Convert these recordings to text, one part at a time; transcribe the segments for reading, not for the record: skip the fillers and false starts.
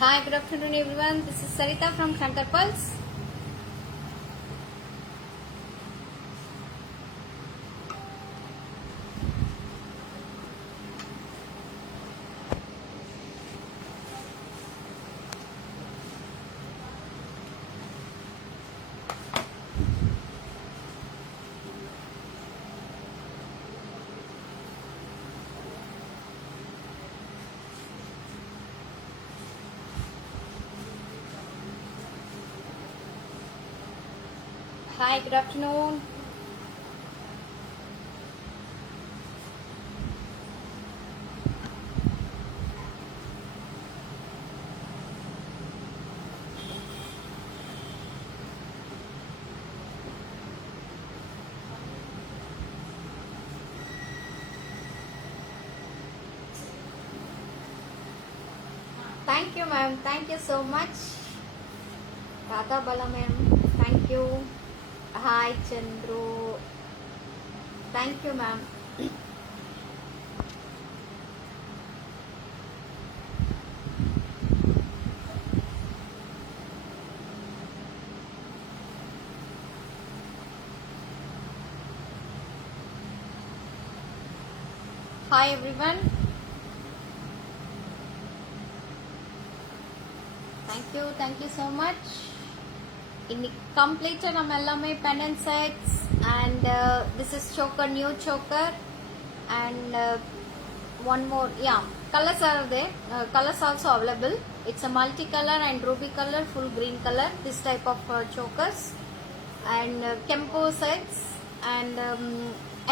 Hi, good afternoon everyone. This is Sarita from Shankar Pulse. Hi, good afternoon. Thank you, ma'am. Thank you so much. Radha Bala, ma'am. Thank you. Hi, Chandru. Thank you, ma'am. Hi, everyone. Thank you so much. In completed Amelame pendant sets, and this is choker, new choker, and one more. Yeah, colors are there. Colors also available. It's a multicolor and ruby color, full green color. This type of chokers, and Kempo sets, and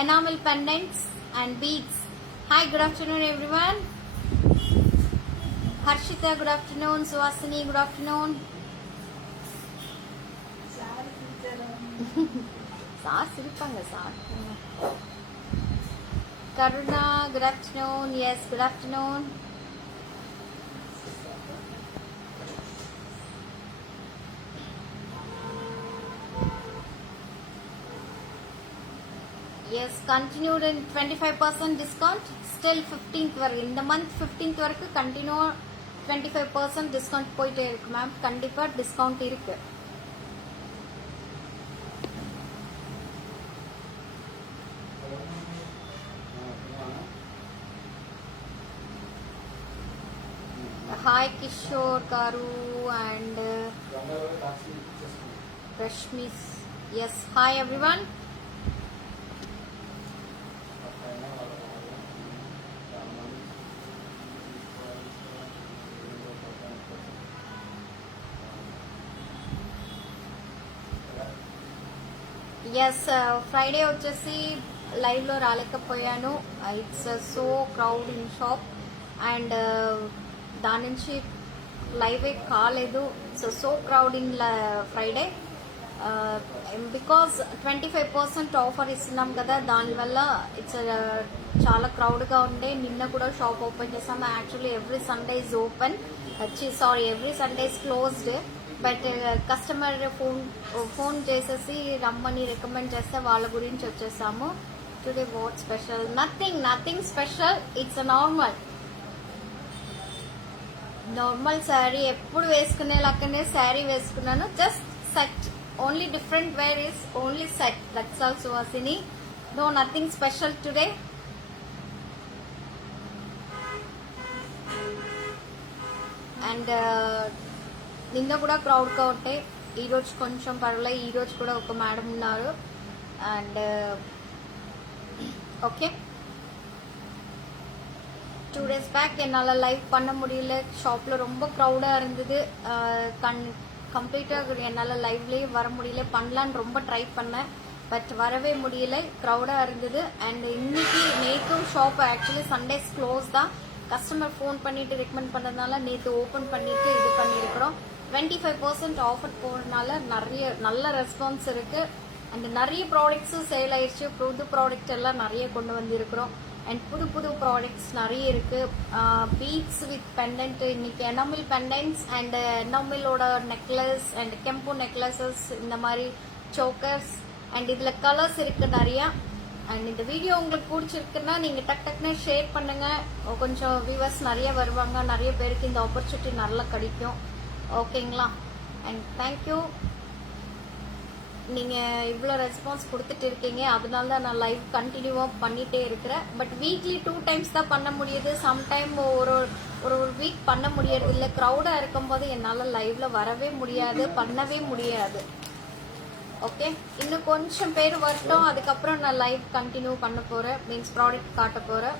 enamel pendants and beads. Hi, good afternoon, everyone. Harshita, good afternoon. Suhasini, good afternoon. Sir சிரிப்பாங்க sir. Karuna, good afternoon. Yes, good afternoon. Yes, continued in 25% discount. Still 15th வரை, இந்த month 15th வரைக்கும் continue 25% discount போயிட்டே இருக்கு ma'am. கண்டிப்பா discount இருக்கு. Hi Kishore, Karu and Rashmi. Yes, hi everyone. Yes, Friday వచ్చేసి లైవ్లో రాలేకపోయాను. It's so crowd in shop and దాని నుంచి లైవే కాలేదు. So crowd in Friday because 25% offer ఇస్తున్నాం కదా, దానివల్ల ఇట్స్ చాలా క్రౌడ్గా ఉండే. నిన్న కూడా షాప్ ఓపెన్ చేసాము. Actually every Sunday is open, every Sunday is closed. But customer phone చేసేసి రమ్మని రికమెండ్ చేస్తే వాళ్ళ గురించి వచ్చేసాము. Today what special? Nothing special. It's normal sari. ఎప్పుడు వేసుకునేలాగానే శారీ వేసుకున్నాను. Just set, only different where is only set. That's all Suhasini. No nothing special today. And నిన్న కూడా క్రౌడ్గా ఉంటే ఈరోజు కొంచెం పర్వాలేదు. ఈరోజు కూడా ఒక మేడం ఉన్నారు. అండ్ ஓகே, 2 days பேக் என்னால் லைவ் பண்ண முடியல. ஷாப்பில் ரொம்ப க்ரௌடாக இருந்தது. கம்ப்ளீட்டாக என்னால் லைவ்லேயே வர முடியல. பண்ணலான்னு ரொம்ப ட்ரை பண்ணேன், பட் வரவே முடியல, க்ரௌடாக இருந்தது. அண்ட் இன்னைக்கு நேற்றும் ஷாப் ஆக்சுவலி சண்டேஸ் க்ளோஸ் தான். கஸ்டமர் ஃபோன் பண்ணிட்டு ரெக்கமெண்ட் பண்ணதுனால நேற்று ஓப்பன் பண்ணிட்டு இது பண்ணியிருக்கிறோம். 25% ஆஃபர் போகிறதுனால நிறைய நல்ல ரெஸ்பான்ஸ் இருக்கு. அண்ட் நிறைய ப்ராடக்ட்ஸும் சேல் ஆயிடுச்சு. புது ப்ராடக்ட் எல்லாம் நிறைய கொண்டு வந்திருக்கிறோம். அண்ட் புது ப்ராடக்ட்ஸ் நிறைய இருக்கு. பீட்ஸ் வித் பெண்டன்ட், இன்னைக்கு எனாமில் பெண்டன்ட்ஸ் அண்ட் எனாமிலோட நெக்லஸ் அண்ட் கெம்போ நெக்லஸஸ், இந்த மாதிரி சோக்கர்ஸ். அண்ட் இதுல கலர்ஸ் இருக்கு நிறைய. அண்ட் இந்த வீடியோ உங்களுக்கு பிடிச்சிருக்குன்னா நீங்க டக்குன்னு ஷேர் பண்ணுங்க. கொஞ்சம் வியூவர்ஸ் நிறைய வருவாங்க, நிறைய பேருக்கு இந்த ஆப்பர்ச்சுனிட்டி நல்லா கிடைக்கும். ஓகேங்களா? And thank you. நீங்க இவ்வளோ ரெஸ்பான்ஸ் கொடுத்துட்டு இருக்கீங்க, அதனால தான் நான் லைவ் கண்டினியூவா பண்ணிட்டே இருக்கிறேன். பட் வீக்லி 2 times தான் பண்ண முடியுது. சம்டைம் ஒரு வீக் பண்ண முடியறது இல்லை. க்ரௌடா இருக்கும்போது என்னால் லைவ்ல வரவே முடியாது, பண்ணவே முடியாது. ஓகே, இன்னும் கொஞ்சம் பேர் வரட்டும், அதுக்கப்புறம் நான் லைவ் கண்டினியூ பண்ண போறேன், மீன்ஸ் ப்ராடக்ட் காட்ட போறேன்.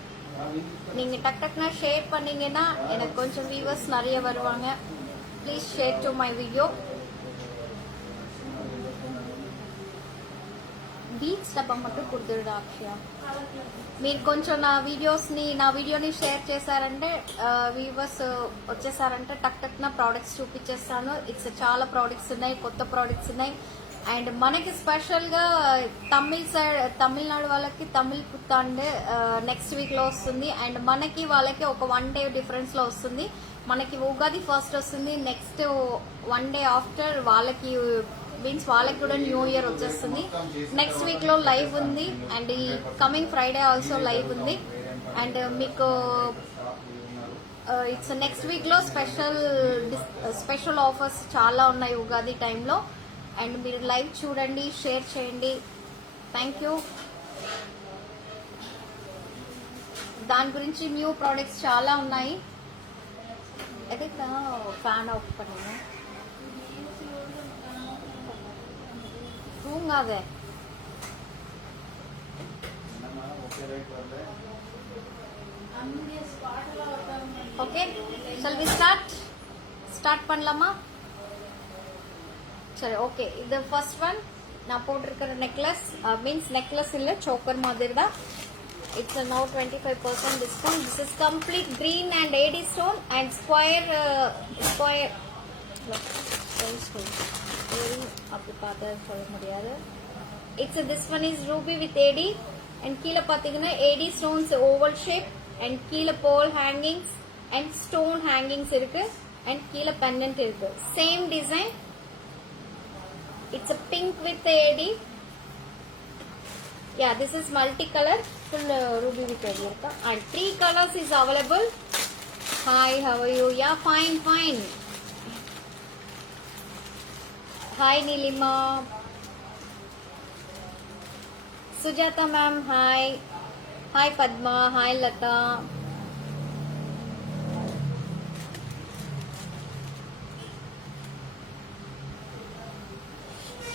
நீங்க டக்குனா ஷேர் பண்ணீங்கன்னா எனக்கு கொஞ்சம் வியூவர்ஸ் நிறைய வருவாங்க. Please share to my video. Beach డబ్బా మట్టు కుడుతుడు అక్షయ. మీరు కొంచెం నా వీడియోని షేర్ చేశారంటే వ్యూవర్స్ వచ్చేసారంటే టక్ నా ప్రోడక్ట్స్ చూపించేస్తాను. ఇట్స్ చాలా ప్రోడక్ట్స్ ఉన్నాయి, కొత్త ప్రోడక్ట్స్ ఉన్నాయి. అండ్ మనకి స్పెషల్ గా తమిళనాడు వాళ్ళకి తమిళ్ పుత్తాండు నెక్స్ట్ వీక్ లో వస్తుంది. అండ్ మనకి వాళ్ళకి ఒక 1 day డిఫరెన్స్ లో వస్తుంది. మనకి ఉగాది ఫస్ట్ వస్తుంది, నెక్స్ట్ 1 day ఆఫ్టర్ వాళ్ళకి మీన్స్ వాళ్ళకి కూడా న్యూ ఇయర్ వచ్చేస్తుంది. నెక్స్ట్ వీక్ లో లైవ్ ఉంది అండ్ ఈ కమింగ్ ఫ్రైడే ఆల్సో లైవ్ ఉంది. అండ్ మీకు ఇట్స్ నెక్స్ట్ వీక్ లో స్పెషల్ ఆఫర్స్ చాలా ఉన్నాయి ఉగాది టైంలో. అండ్ మీరు లైవ్ చూడండి, షేర్ చేయండి. Thank you. దాని గురించి న్యూ ప్రోడక్ట్స్ చాలా ఉన్నాయి. అయితే ఫ్యాన్ ఆఫ్ பண்ணுங்க. தூங்காத. ஓகே, shall we start பண்ணலாமா? சரி, ஓகே. இது ஃபர்ஸ்ட் ஒன் நான் போட்டிருக்கிற நெக்லஸ், மீன்ஸ் நெக்லஸ் இல்ல, சோக்கர் மாதிரி தான். It's now 25% discount. This is complete green and AD stone and square அப்படி பார்த்தா சொல்ல முடியாது. It's this one is ruby with AD. And கீழே பார்த்தீங்கன்னா AD stones oval shape and கீழே ball hangings and stone hangings இருக்கு. அண்ட் கீழே pendant இருக்கு, same design. It's a pink with AD. Yeah, this is multi color, full ruby with AD இருக்கு. And 3 colors is available. Hi, how are you? Yeah, fine. Hi Nilima. Sujata ma'am, hi. Hi Padma, hi Lata.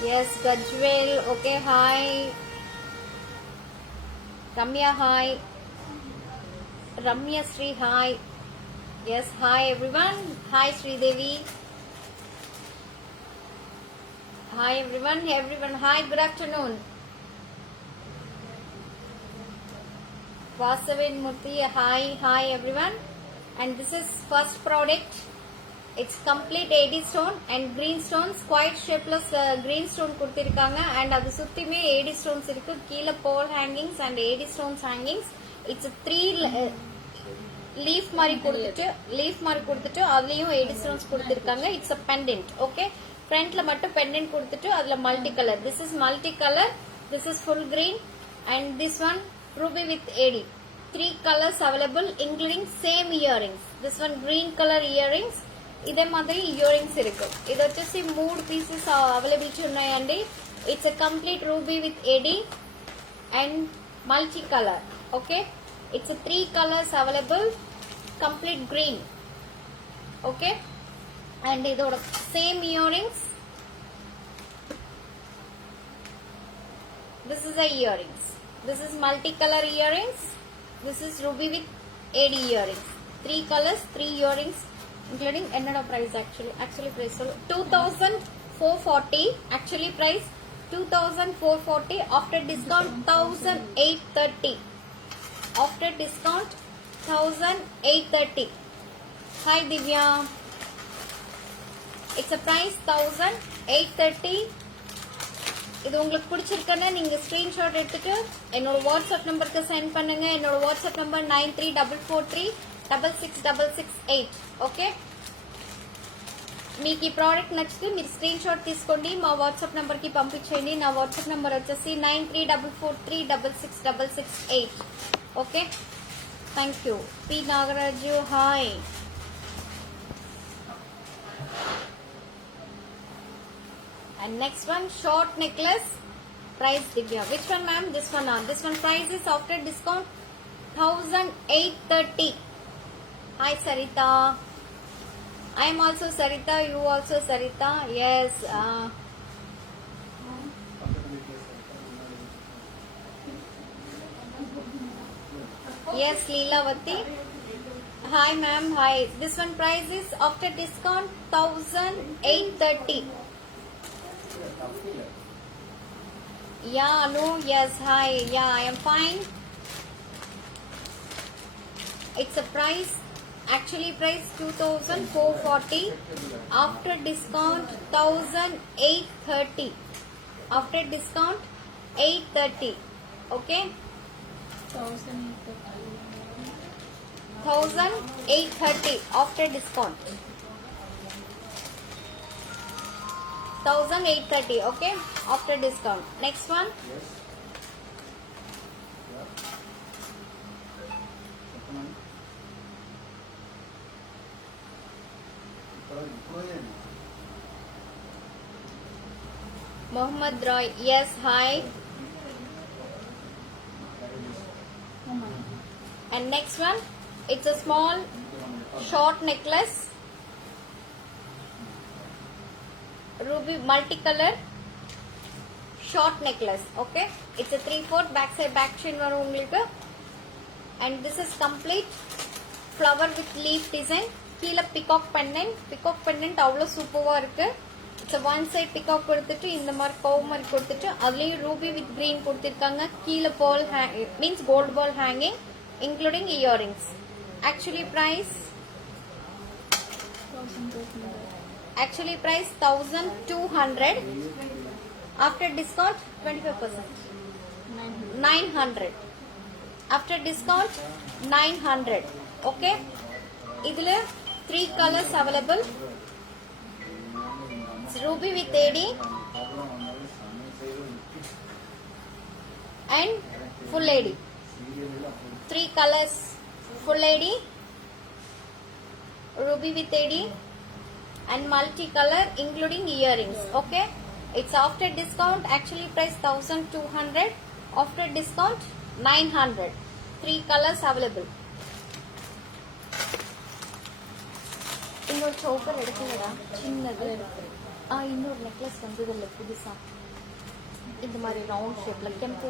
Yes, Gajwel, okay, hi. Ramya, hi. Ramya Sri, hi. Yes, hi everyone. Hi Sri Devi. Hi everyone. Hi, good afternoon. Vasavin Murthy, hi everyone. And this is first product. It's complete AD stone and green stone, square shapeless green stone கொடுத்திருக்காங்க. And அது சுத்திமே AD stones இருக்கு. கீழே pole hangings and AD stones hangings. It's 3 leaf மாதிரி கொடுத்துட்டு அதுலயும் AD stones கொடுத்திருக்காங்க. It's a pendant, okay. ஃப்ரண்ட்ல மட்டும் பெண்டன்ட் கொடுத்துட்டு அதுல multi colour. This is multi colour, this is full green and this one ruby with AD. 3 colors available including same earrings. This one green color earrings. ఇదే మాదిరి earrings ఇருக்கு. ఇది వచ్చేసి 3 pieces availability ఉన్నాయండి. It's a complete ruby with AD and multi color, okay. It's a 3 colors available, complete green, okay. And இதோட same earrings. This is a earrings. This is multicolor earrings. This is ruby with AD earrings. 3 colors, 3 earrings, including என்னோட price actually price 2440. Actually price 2440. After discount 1830. After discount 1830. Hi Divya. It's a price 1830. இது உங்களுக்கு பிடிச்சிருக்குன்னா நீங்க screenshot எடுத்துட்டு என்னோட WhatsApp நம்பருக்கு send பண்ணுங்க. என்னோட வாட்ஸ்அப் நம்பர் 9344366668. ஓகே, మీకు ఈ ప్రోడక్ట్ నచ్చితే మీరు స్క్రీన్ షాట్ తీసుకోండి, మా వాట్సాప్ నెంబర్ కి పంపించేయండి. నా వాట్సాప్ నెంబర్ వచ్చేసి 9344366668. Okay, thank you. P Nagaraju hi. And next one, short necklace. Price Divya. Which one, ma'am? This one. This one price is after discount 1830. Hi, Sarita. I am also Sarita. You also Sarita. Yes. Yes, Leelavati. Hi, ma'am. Hi. This one price is after discount 1830. Yeah, no, yes, hi, yeah, I am fine. It's a price, actually price 2440, after discount 1830, after discount 830, okay, 1830 after discount. 1830, okay, after discount. Next one. Mohammad Roy, yes, hi. And next one, it's a small short necklace, ruby multicolor short necklace. Okay, it's a 3/4 back side back chain varum ungalku, and this is complete flower with leaf design. Keela peacock pendant avlo superva irukku. It's a one side peacock கொடுத்துட்டு இந்த மாதிரி cow மாதிரி கொடுத்துட்டு அதுலயே ruby with green கொடுத்திருக்காங்க. கீழ ball means gold ball hanging including earrings. Actually price 1200, after discount 25%, 900, after discount 900. Okay, idile 3 colors available. It's ruby with AD and full AD. 3 colors, full AD, ruby with AD and multicolor including earrings. Okay, it's after discount, actually price 1200, after discount 900. 3 colors available. இன்னொரு choker எடுக்கலடா சின்னது. இன்னொரு necklace வந்து இதுல புதுசா இந்த மாதிரி round ஷேப்ல கெம்பு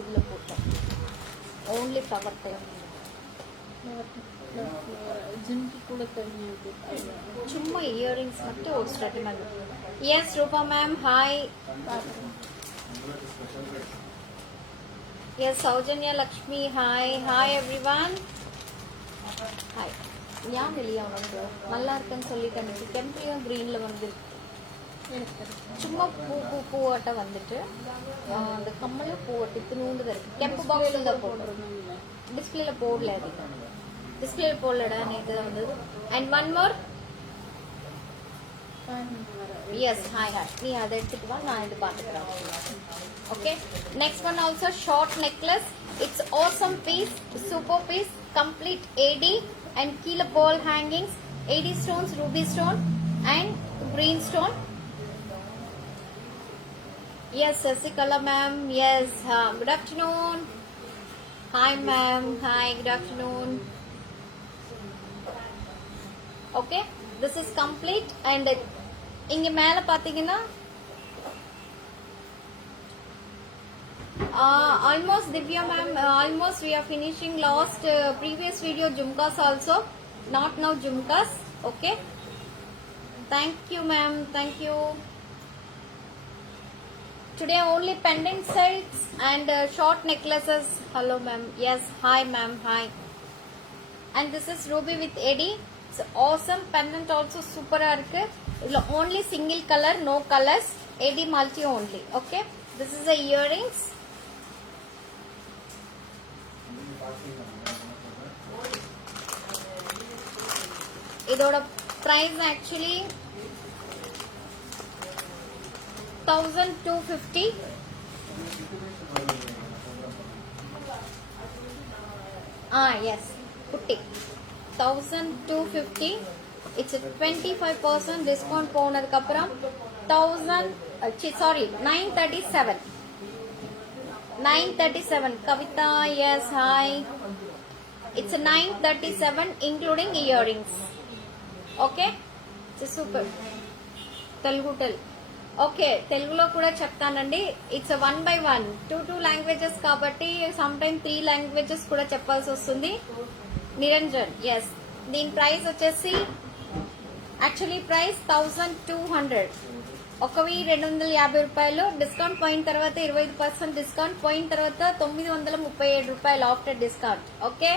இதுல போட்டேன். Only flower type. ஜிம்கி கூட தனியாக சும்மா இயரிங்ஸ் மட்டும் ஒரு ஸ்டடி மாதிரி. Yes Rupa ma'am hi. Yes Soujanya Lakshmi hi. Hi everyone hi. ஏன் வெளியே வந்து நல்லா இருக்குன்னு சொல்லிட்டு எனக்கு கெம்புலையும் க்ரீனில் வந்து சும்மா பூவாட்ட வந்துட்டு அந்த கம்மலும் பூவாட்டு இத்தினூண்டு தான் இருக்கு. கெம்பு பாக்ஸில் தான் போடுறோம், டிஸ்பிளேல போடல. அது டிஸ்பிளே போடலடா, நேற்று தான் வந்தது. And one more. Yes hi hi. நீ அதை எடுத்துட்டு வா, நான் இது பார்த்துக்கிறேன். Okay, next one also short necklace. It's awesome piece, super piece, complete AD and keela ball hangings, AD stones, ruby stone and green stone. Yes, Sasikala ma'am. Yes, good afternoon. Hi ma'am. Hi, good afternoon. Okay, this is complete. And inge mela pathina almost Divya ma'am, almost we are finishing last previous video jhumkas also, not now jhumkas. Okay, thank you ma'am, thank you. Today only pendant sets and short necklaces. Hello ma'am. Yes, hi ma'am, hi. And this is ruby with AD. It's awesome pendant, also super ah irukku. Idla only single color, no colors, AD multi only. Okay, this is the earrings. இதோட price actually 1250. Yes, putti 1250. It's a 25% discount போனதுக்கு அப்புறம் 937. 937. Kavita, yes, hi. It's a 937 including earrings. Okay, it's super. Telugu tel. Okay, తెలుగులో కూడా చెప్తానండి. It's 1 by 1 2 languages కాబట్టి some time 3 languages కూడా చెప్పాల్సి వస్తుంది. నిరంజన్, ఎస్. దీని ప్రైస్ వచ్చేసి యాక్చువల్లీ ప్రైస్ 1200. 1250 రూపాయలు. డిస్కౌంట్ పోయిన తర్వాత 25% డిస్కౌంట్ పోయిన తర్వాత 937 రూపాయలు after discount. Okay,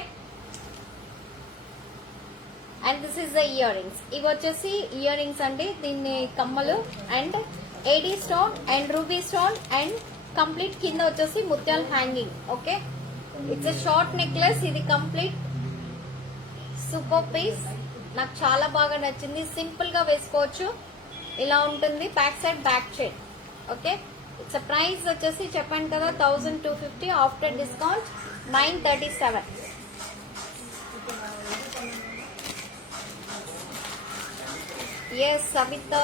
and this is the ear rings. ఇవి వచ్చేసి ఇయర్ రింగ్స్ అండి. దీన్ని కమ్మలు and AD stone and ruby stone and complete కింద వచ్చేసి ముత్యాల hanging. Okay, it's a short necklace. ఇది కంప్లీట్ సూపర్ పీస్. నాకు చాలా బాగా నచ్చింది. సింపుల్ గా వేసుకోవచ్చు. ఇలా ఉంటుంది back side back chain. Okay, it's price వచ్చేసి చెప్పాను కదా 1250. After discount 937. Yes, Savita.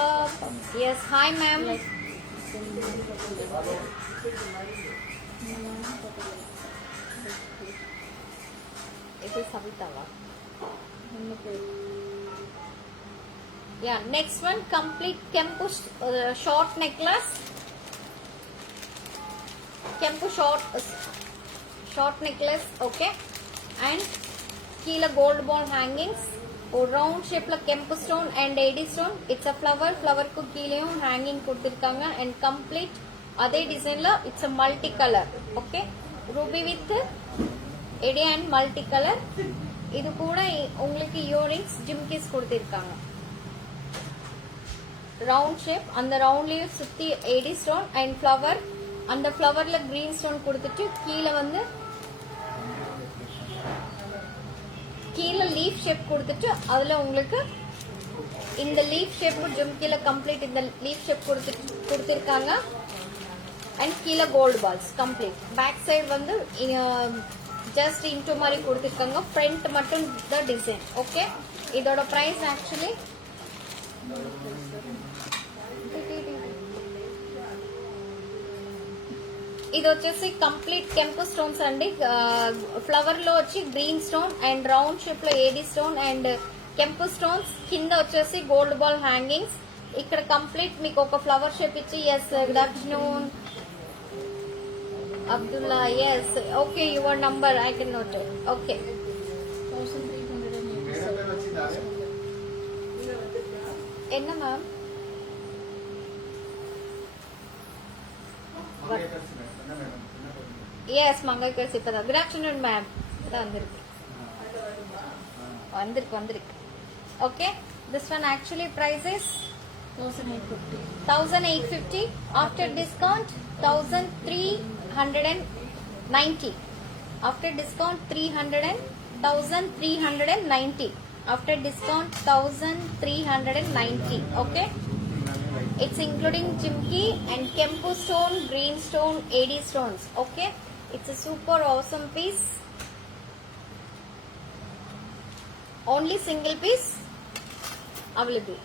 Yes, hi ma'am. It is Savita. Yeah, next one, complete Kempu short necklace. Kempu short necklace. Okay, and Keela gold ball hangings. Round ஷேப்ல kempu stone and AD stone. It's a ஃப்ளவருக்கு கீழேயும் hanging கொடுத்துருக்காங்க. And complete அதே டிசைன்ல it's a multi colour. Okay, ruby with AD and multi colour. இது கூட உங்களுக்கு earrings jhumkis கொடுத்திருக்காங்க. ரவுண்ட் ஷேப், அந்த ரவுண்ட்லயும் சுத்தி ஏடி ஸ்டோன் அண்ட் ஃப்ளவர். அந்த ஃப்ளவர்ல கிரீன் ஸ்டோன் கொடுத்துட்டு கீழே வந்து கீழே லீஃப் ஷேப் கொடுத்துட்டு அதுல உங்களுக்கு இந்த லீஃப் ஷேப் ஜும்கில கம்ப்ளீட் இந்த லீஃப் ஷேப் கொடுத்திருக்காங்க. அண்ட் கீழே gold balls complete. Back side வந்து ஜஸ்ட் இன்டூ மாதிரி கொடுத்திருக்காங்க. ஃப்ரண்ட் மட்டும் த டிசைன். ஓகே, இதோட பிரைஸ் ஆக்சுவலி ఇది వచ్చేసి కంప్లీట్ కెంపు స్టోన్స్ అండి. ఫ్లవర్ లో వచ్చి green stone and round shape లో ఏడి స్టోన్ అండ్ కెంపు స్టోన్స్. కింద వచ్చేసి గోల్డ్ బాల్ హ్యాంగింగ్స్. ఇక్కడ కంప్లీట్ మీకు ఒక ఫ్లవర్ షేప్ ఇచ్చి. Yes, good afternoon Abdullah. Yes, okay, your number I can note. Okay, என்ன மேம்? எஸ், மங்கைக்கரசி இப்பதான். Good afternoon ma'am. வந்திருக்கு. Okay, this one actually price is 1850. After discount 1390. After discount 1390. After discount 1390. Okay, it's including jimki and kempu stone, green stone, AD stones. Okay, it's a super awesome piece. Only single piece available.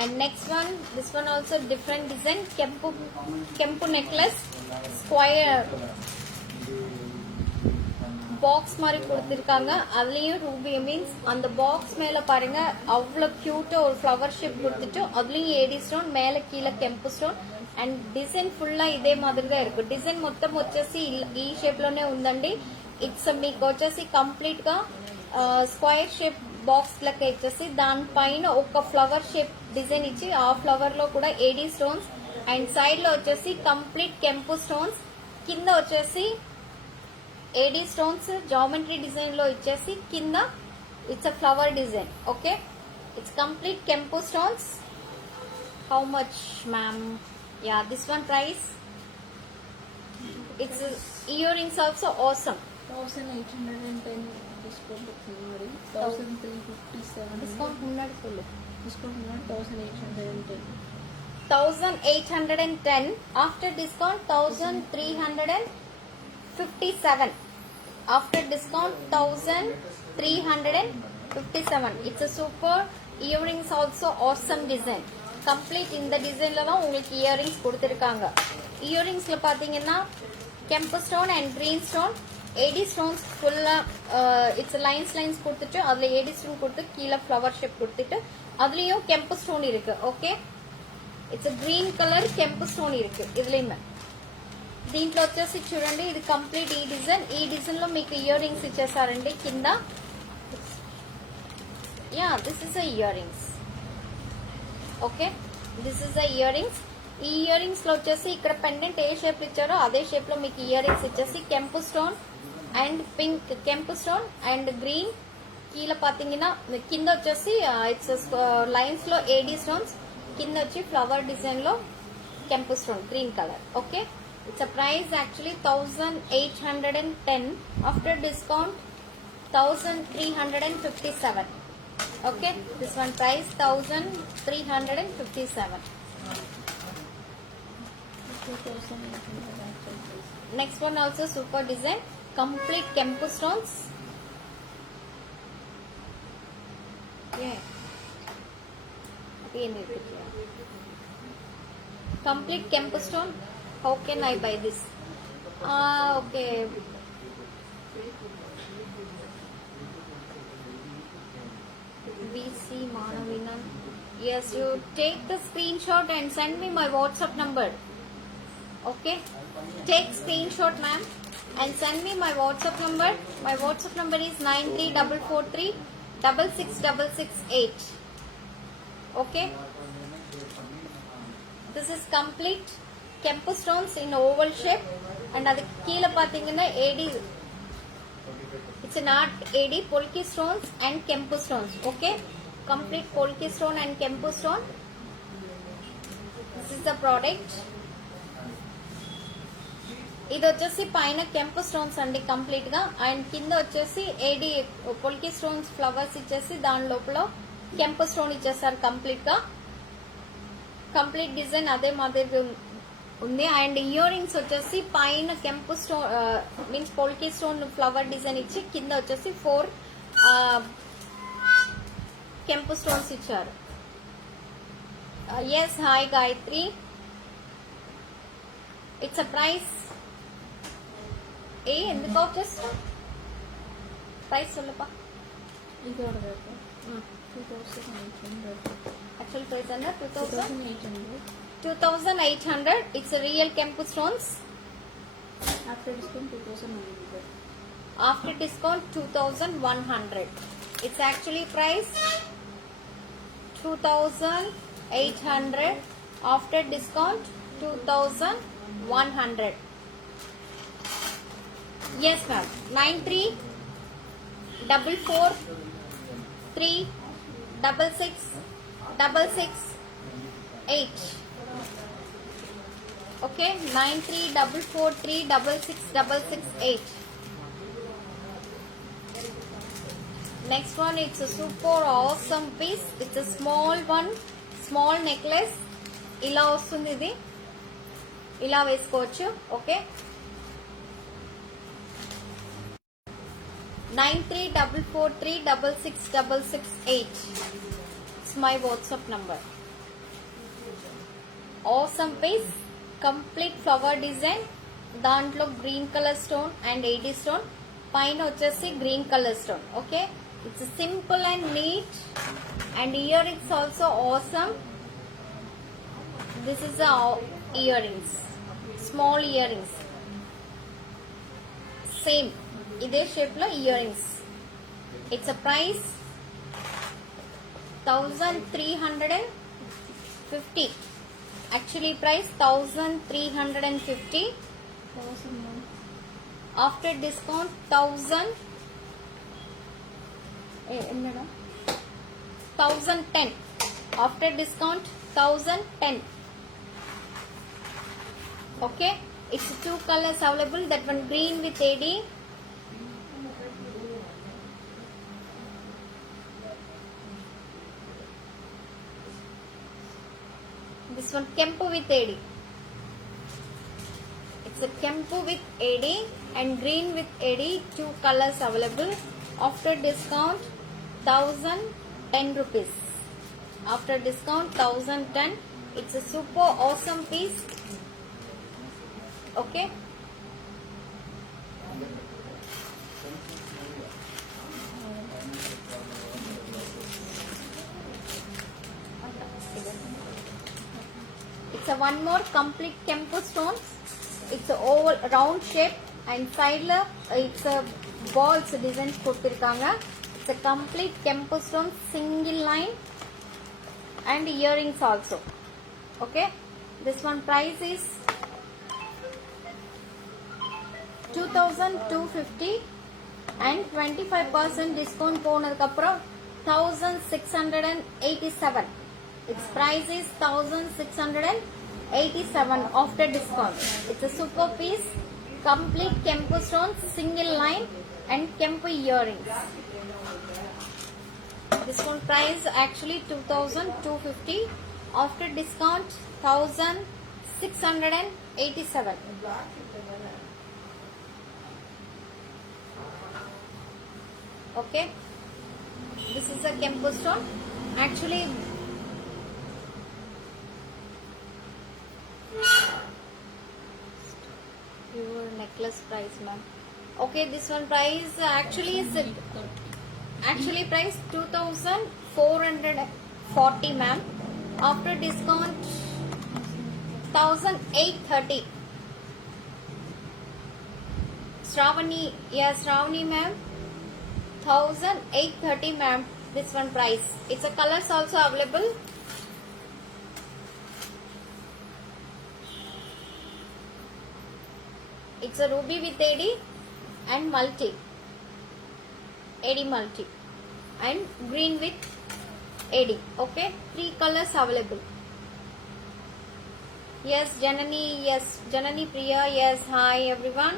And next one, this one also different design. Kempu necklace, square box மாதிரி கொடுத்திருக்காங்க. அதுலயும் Ruby means அந்த box மேல பாருங்க அவ்வளவு கியூட்டா ஒரு flower shape கொடுத்துட்டு அதுலயும் ஏடி ஸ்டோன், மேல கீழே கெம்பு స్టోన్ అండ్ డిజైన్ ఫుల్ ఇదే మాదిరిగా ఇరుకు. డిజైన్ మొత్తం వచ్చేసి ఈ షేప్ లోనే ఉందండి. ఇట్స్ మీకు వచ్చేసి కంప్లీట్ గా స్క్వేర్ షేప్ బాక్స్ లెక్క ఇచ్చేసి దానిపైన ఒక ఫ్లవర్ షేప్ డిజైన్ ఇచ్చి ఆ ఫ్లవర్ లో కూడా ఏడి స్టోన్స్ అండ్ సైడ్ లో వచ్చేసి కంప్లీట్ కెంపు స్టోన్స్, కింద వచ్చేసి ఏడీ స్టోన్స్ జామెట్రీ డిజైన్ లో ఇచ్చేసి కింద it's a flower design. Okay, it's complete కెంపు stones. How much ma'am? Yeah, this one price it's earrings also awesome. 1810 discount January 1357 discount ఉన్నాడు full discount 1810. 1810. After discount 1357. After discount 1357. It's a super earrings, also awesome design. Complete இந்த டிசைன்ல தான் உங்களுக்கு earrings கொடுத்திருக்காங்க. இயரிங்ஸ்ல பாத்தீங்கன்னா kempu stone and green stone, AD stones ஃபுல்லா it's lines கொடுத்துட்டு அதுல ஏடி ஸ்டோன் கொடுத்து கீழே ஃப்ளவர் ஷேப் கொடுத்துட்டு அதுலயும் கெம்பு ஸ்டோன் இருக்கு. ஓகே, ఇట్స్ గ్రీన్ కలర్ కెంపు స్టోన్ ఇருக்கு ఇదిలేమే. దీంట్లో వచ్చేసి చూడండి ఇది కంప్లీట్ ఈ డిజైన్ లో మీకు ఇయర్ రింగ్స్ ఇచ్చేసారండి కింద. Yeah, this is ear rings. Okay, this is ear rings. ఈ ఇయర్ రింగ్స్ లో వచ్చేసి ఇక్కడ పెండెంట్ ఏ షేప్ ఇచ్చారో అదే షేప్ లో మీకు ఇయర్ రింగ్స్ ఇచ్చేసి కెంపు స్టోన్ అండ్ పింక్, కెంపు స్టోన్ అండ్ గ్రీన్. కీల పాతీங்கன்னா కింద వచ్చేసి ఇట్స్ లైన్స్ లో ఏడీ స్టోన్స్, కింద వచ్చి ఫ్లవర్ డిజైన్ లో కెంపు stone green colour. Okay, it's a price actually 1810. After discount 1357. Okay, this one price 1357. Next one also super design, complete కెంపు stones. Complete Kempu stone. How can I buy this? Okay. VC Manavinan. Yes, you take the screenshot and send me my WhatsApp number. Okay? Take screenshot, ma'am, and send me my WhatsApp number. My WhatsApp number is 93443 66668. Okay, this is complete Kempu stones in oval shape, and adu keela pathina AD, it's not AD, polki stones and Kempu stones. Okay, complete polki stone and Kempu stone. This is the product. ఇది వచ్చేసి పైన కెంపు stones అండి complete గా, and కింద వచ్చేసి AD పొల్కి stones flowers ఇచ్చేసి దాని లోపల కెంపు స్టోన్ ఇచ్చేసారు కంప్లీట్ గా. కంప్లీట్ డిజైన్ అదే మాదిరి ఉంది. అండ్ ఇయర్ రింగ్స్ వచ్చేసి పైన kempu stone means polki stone flower design ఇచ్చి కింద వచ్చేసి 4 కెంపు స్టోన్స్ ఇచ్చారు. Yes, hi Gayathri. It's a price ఏ ఎందుకు వచ్చేస్తా ప్రైస్ சொல்லப்பா. இதோட rate 2800. Actual price is 2800. It's a real Kempu stones. After discount 2900. After discount 2100. It's actually price 2800. After discount 2100. Yes, ma'am. 9344366668. Okay, 9344366668. Next one, it's a super awesome piece. It's a small one, small necklace. ఇలా వస్తుంది, ఇది ఇలా వేసుకోవచ్చు. Okay, 9344366668. It's my WhatsApp number. Awesome piece, complete flower design. దాంట్లో green colour stone and AD stone, పైన వచ్చేసి green colour stone. Okay, it's simple and neat, and earrings also awesome. This is the earrings, small earrings, same ఇదే shape లో earrings. It's a price 1350. Actually price 1350. After discount 1010. After discount 1010. Okay, it's 2 colors available. That one green with AD. This one Kempu with AD. It's a Kempu with AD and green with AD. Two colors available. After discount 1010 rupees. After discount 1010. It's a super awesome piece. Okay. It's a one more complete Kempu stone. It's a oval round shape and side la it's a balls design கொடுத்திருக்காங்க. It's a complete Kempu stone single line and earrings also. Okay. This one price is 2250 and 25% discount போனதுக்கு அப்புறம் 1687. Its price is 1687 after discount. It's a super piece, complete Kempu stone, single line and Kempu earrings. This one price actually 2250 after discount 1687. Okay, this is a Kempu stone. Actually, your necklace price, ma'am. Okay, this one price actually is price 2440, ma'am. After discount 1830. Shravani, yes, Shravani, ma'am. 1830, ma'am. This one price. It's a colors also available. It's a ruby with AD and multi. AD multi. And green with AD. Okay. 3 colors available. Yes, Janani. Yes, Janani Priya. Yes, hi everyone.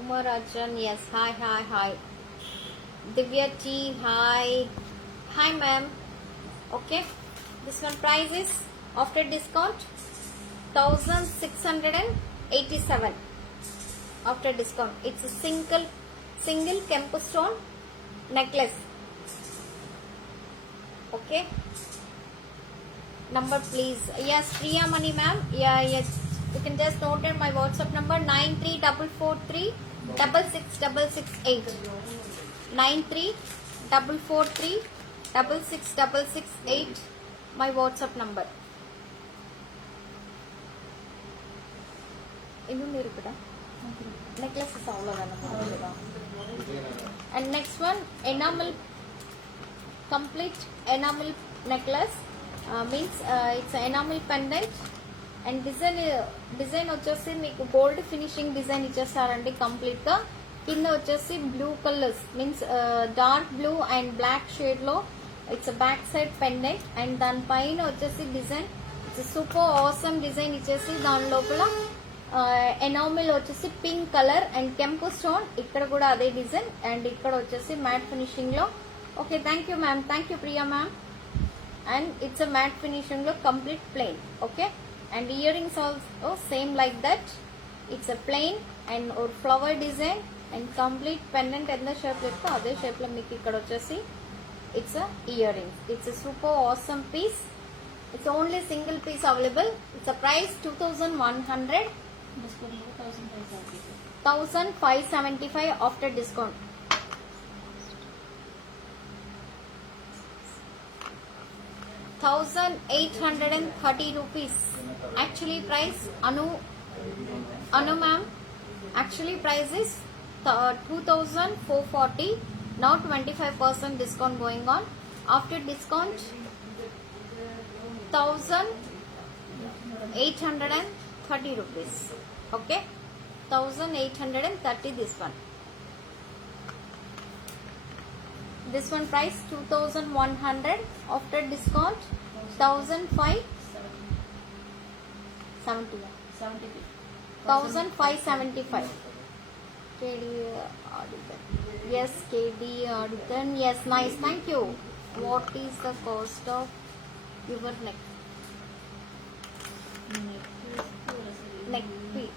Umarajan. Yes, hi. Divya T. Hi. Hi, ma'am. Okay. This one price is after discount 1687 after discount. It's a single Kempu stone necklace. Okay, number please. Yes, Priya Mani, ma'am. Yeah, yes, you can just note in my WhatsApp number 93443 93443 my WhatsApp number. இன்னொன்று இருக்குடா necklaces அவ்வளோதான். And next one enamel, complete enamel necklace, means it's an enamel pendant and design వచ్చేసి మీకు gold finishing design ఇచ్చేస్తారండి complete గా. కింద వచ్చేసి blue colours means dark blue and black shade లో it's back side pendant and దాని పైన వచ్చేసి design it's super awesome design ఇచ్చేసి దాని లోపల ఎనామిల్ వచ్చేసి పింక్ కలర్ అండ్ కెంపు స్టోన్, ఇక్కడ కూడా అదే డిజైన్ అండ్ ఇక్కడ వచ్చేసి మ్యాట్ ఫినిషింగ్ లో. Okay, thank you ma'am, thank you Priya ma'am. And it's matte finishing లో complete plain. Okay, and earrings also same like that. It's plain and ஒரு flower design and complete pendant ఎంత shape ఇస్తో అదే shape లో మీకు ఇక్కడ వచ్చేసి it's earrings. It's super awesome piece. It's only single piece available. It's price 2100. 1575 after discount. ₹1,830. Actually price Anu ma'am, actually price is 2,440. Now 25% discount going on. After discount 1,830 rupees. Okay, 1,830 this one. This one price 2,100. After discount 1,575. KD Auditon. Yes, KD Auditon. Yes, nice. Thank you. What is the cost of your neck? Neck piece.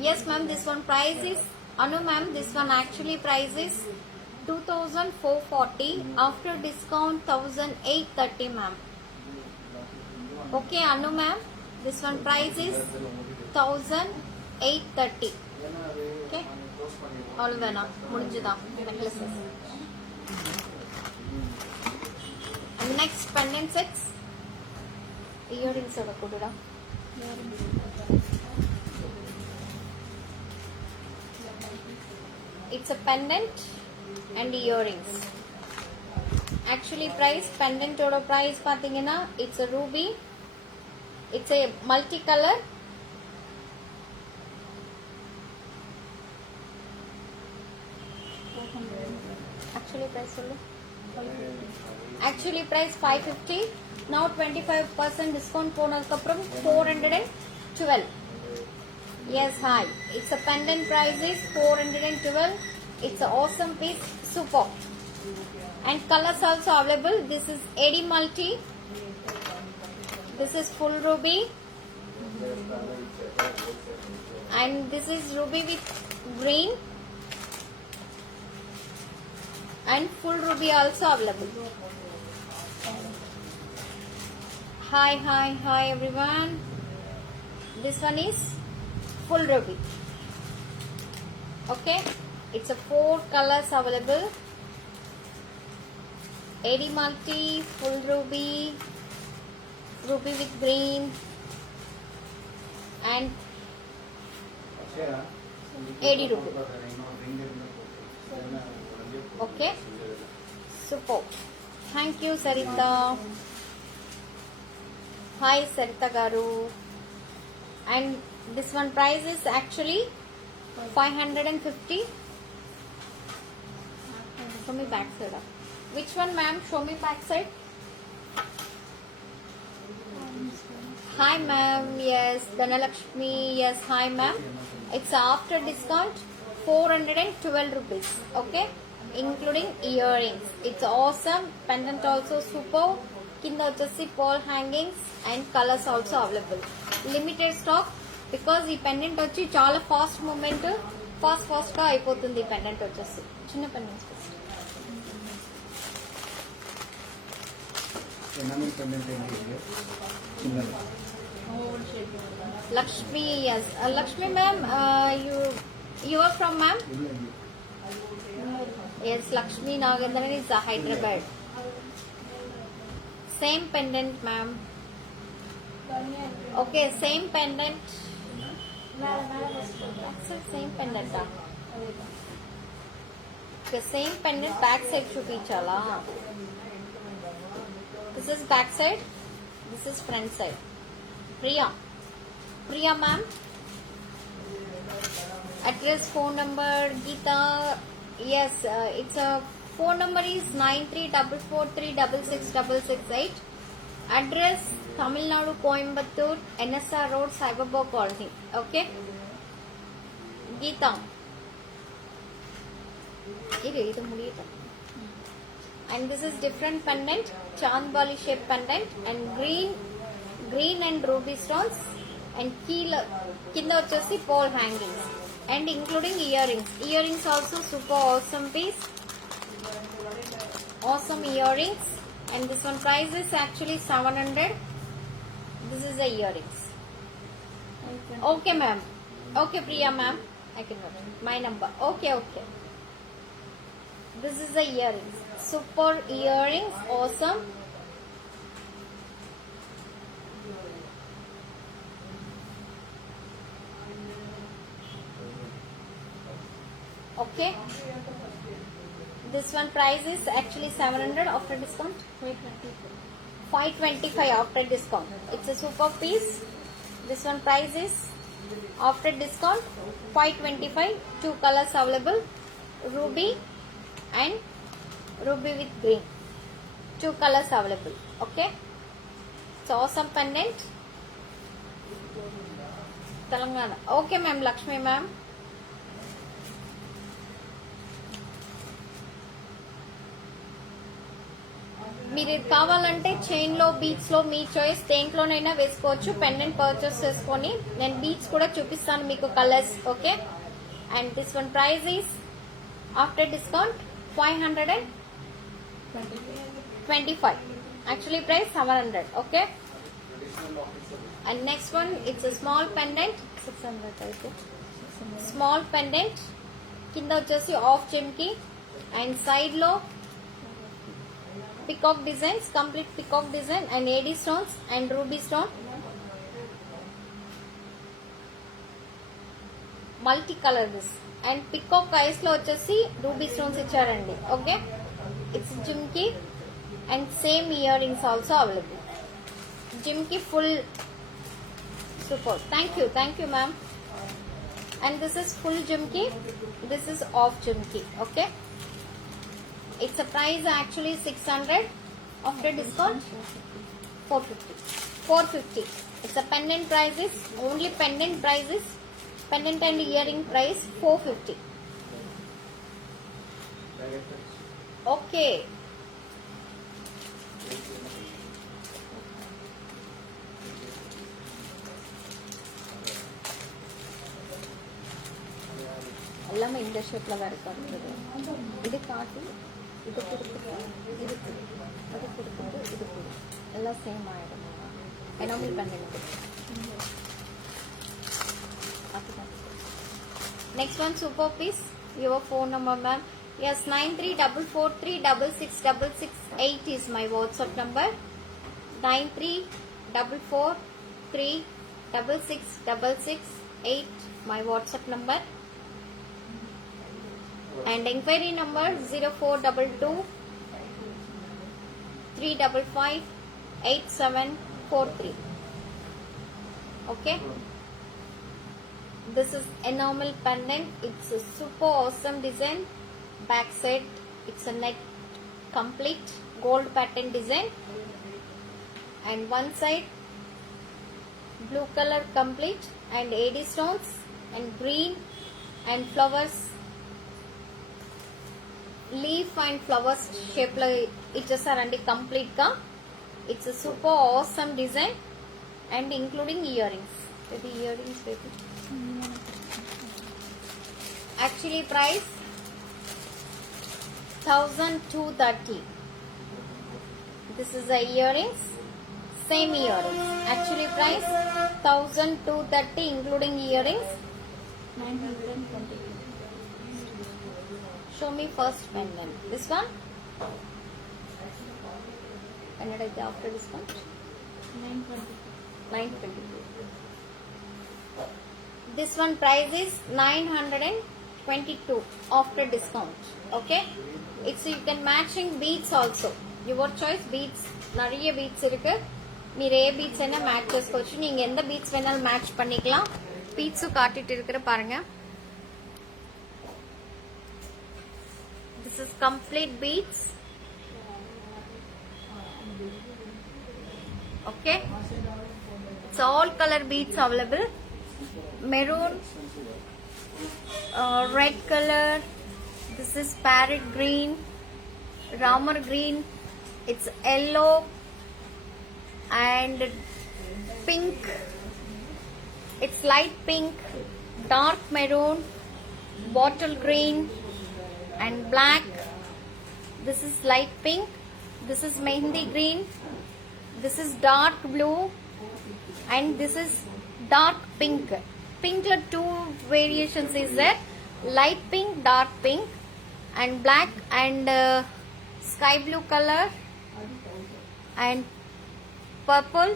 Yes, ma'am. This one price is Anu, ma'am. This one actually price is 2,440. After discount 1,830, ma'am. Okay, Anu, ma'am. This one price is 1,830. Okay. All vena முடிஞ்சுதா necklaces. And next pendant sets. Earrings oda kududa. It's a pendant and earrings. Actually price pendant oda price pathina it's a ruby. It's a multicolor. Actually price sollu. Actually price 550. Now 25% discount போனதுக்கு அப்புறம் 412. Yes, hi. It's a pendant price is 412. It's an awesome piece, super. And colors also available. This is AD multi. This is full ruby. And this is ruby with green. And full ruby also available. Hi everyone. This one is full ruby. Okay, it's a 4 colors available. AD multi, full ruby, ruby with green, and AD ruby. Okay, super. Thank you, Sarita. Hi, Sarita Garu. And this one price is actually 550. Show me back side. Which one, ma'am? Show me back side. Hi, ma'am. Yes, Dhanalakshmi. Yes, hi, ma'am. It's after discount 412 rupees. Okay, including earrings. It's awesome. Pendant also super. Kinda vachesi pearl hangings and colors also available. Limited stock because ఈ pendant వచ్చి చాలా fast moment fast గా అయిపోతుంది. ఈ pendant వచ్చేసి చిన్న pendants Lakshmi. yes Lakshmi ma'am you are from ma'am? yes, Lakshmi Nagendran is Hyderabad. Same pendant, ma'am. Okay, same pendant. Same pendant. The same pendant back side chupichala. This is back side. This is front side. Priya ma'am. Address, phone number, Geeta. Yes, it's a phone number is 9344366668. Address Tamil Nadu, Coimbatore, NSR Road, Cyberbog Colony. Okay, Geeta. And this is different pendant, Chandbali shaped pendant, and green and ruby stones, and kinda vachesi pearl hangings, and including earrings also super awesome piece. Awesome earrings. And this one price is actually 700. This is the earrings. Okay, ma'am. Okay, Priya ma'am. I can note my number. Okay. This is the earrings. Super earrings. Awesome. Okay. This one price is actually 700 after discount. 525 after discount. It's a super piece. This one price is after discount 525. 2 colors available, ruby and ruby with green. 2 colors available. Okay, it's awesome pendant. Telangana. Okay, ma'am. Lakshmi ma'am. మీరు ఇది కావాలంటే chain లో beats లో మీ choice దేంట్లోనైనా వేసుకోవచ్చు. Pendant purchase చేసుకొని నేను beats కూడా చూపిస్తాను మీకు colours. Okay, and this one price is after discount 525. Actually price 700. Okay, and next one it's a small pendant 600 అయితే small pendant కింద వచ్చేసి ఆఫ్ జెమ్కి అండ్ సైడ్ లో peacock designs, complete peacock design and AD stones and ruby stone multi colour this and peacock eyes లో వచ్చేసి ruby stones ఇచ్చారండి. Okay, it's jhumki and same earrings also available. Jhumki full super. Thank you ma'am. And this is full jimki, this is off jimki. Okay, it's a price actually 600, after discount 450. It's a pendant prices, only pendant prices, pendant and earring price 450. Okay, எல்லாமே இந்த ஷேப்ல தான் இருக்கு. இது காட்டி இது கொடுத்துட்டு இது அது கொடுத்துட்டு இது கொடு எல்லாம் சேம் ஆயிடும். எனாமல் பண்ணிட்டு next one super piece. Your phone number ma'am? Yes, 9344366668 is my WhatsApp number. 9344366668 my WhatsApp number. And inquiry number 0422 355 8743. Okay, this is enamel pendant. It's a super awesome design. Back side it's a neck complete gold pattern design and one side blue color complete and AD stones and green and flowers, leaf and flowers shape lo ichesarandi complete ga. It's a super awesome design and including earrings. The earrings baby actually price 1230. This is the earrings, same earrings. Actually price 1230 including earrings. 920. Show me first pendant. This one? Pendant after discount? 920. This one price is 922 after discount. Okay? It's you can matching beads also. Your choice beads. நிறைய beads இருக்கு. మీరు ఏ beads என்ன match చేసుకోవచ్చు. நீங்க எந்த beads வேணாலும் match பண்ணிக்கலாம். beads காட்டிட்டு இருக்கிற பாருங்க. This is complete beads. Okay, it's all color beads available. Maroon, red color. This is parrot green, ramar green. It's yellow and pink. It's light pink, dark maroon, bottle green and black. This is light pink. This is mehndi green. This is dark blue and this is dark pink. Pink la two variations is there. Light pink, dark pink and black and sky blue color and purple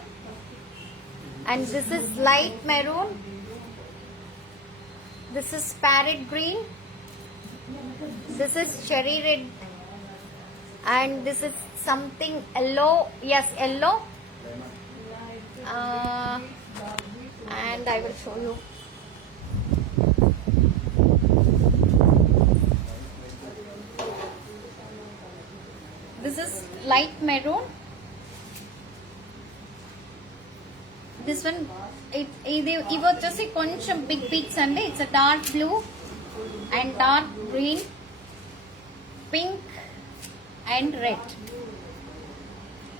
and this is light maroon. This is parrot green. This is cherry red and this is something yellow. Yes, yellow. And I will show you. This is light maroon. This one ఇవి వచ్చేసి కొంచెం big pics అండి. It's a dark blue and dark green, pink and red.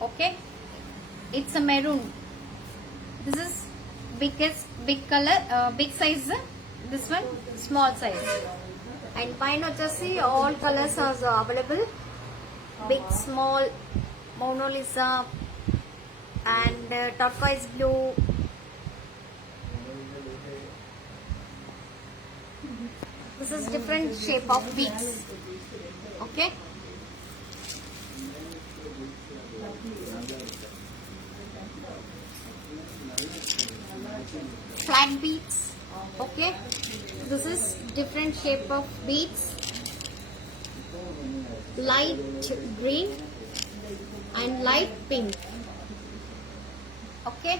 Okay, it's a maroon. This is big color, big size. This one small size. And pine వచ్చేసి all colors are available. Big, small, Mona Lisa, and turquoise blue. This is different shape of beads. Okay. Flat beads. Okay. This is different shape of beads. Light green and light pink. Okay.